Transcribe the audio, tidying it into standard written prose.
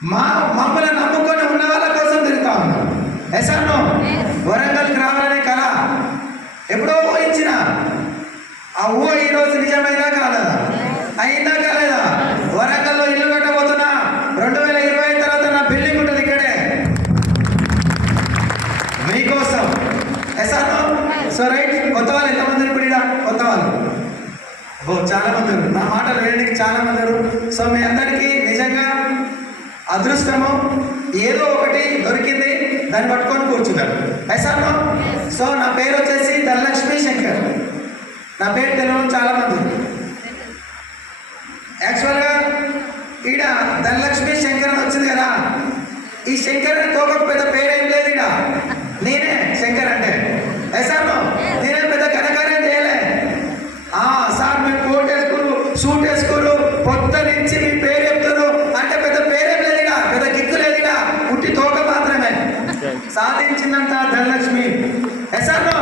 మమ్మల్ని నమ్ముకొని ఉన్న వాళ్ళ కోసం తిరుగుతా ఉన్నాం. ఎసాను వరంగల్కి రావాలనే కళ ఎప్పుడో ఊహించిన ఆ ఊహ ఈరోజు నిజమైనా కాలేదా? అయిందా కాలేదా? వరంగల్లో ఇల్లు కట్టబోతున్నా. 2020 తర్వాత నా బిల్డింగ్ ఉంటుంది ఇక్కడే మీకోసం. ఎసాను సో రైట్. కొత్త వాళ్ళు ఎంతమంది ఇప్పుడు ఇక్కడ? కొత్త వాళ్ళు చాలా మంది ఉన్నారు. నా మాటలు వినడానికి చాలా మంది ఉన్నారు. సో మీ అందరికీ నిజంగా అదృష్టము ఏదో ఒకటి దొరికింది, దాన్ని పట్టుకొని కూర్చున్నారు. ఎసాను సో నా పేరు వచ్చేసి ధనలక్ష్మి శంకర్. నా పేరు తెలియని చాలా మంది. యాక్చువల్గా ఈడ ధనలక్ష్మి శంకర్ అని వచ్చింది కదా, ఈ శంకర్ అని తోక పెద్ద పేరేం లేదు. ఈడ నేనే శంకర్ అంటే. ఎసాను నేనే పెద్ద ఘనకార్యం చేయలే. సార్ మీరు కోట్ వేసుకోరు, సూట్ వేసుకోరు, పొద్దు నుంచి మీ పేరు చెప్తారు అంటే పెద్ద పేరేం లేదు. ఈడ పెద్ద కిక్కు లేదు. ఈడ పుట్టి తోక మాత్రమే సాధించిందంట ధనలక్ష్మి. ఎసాను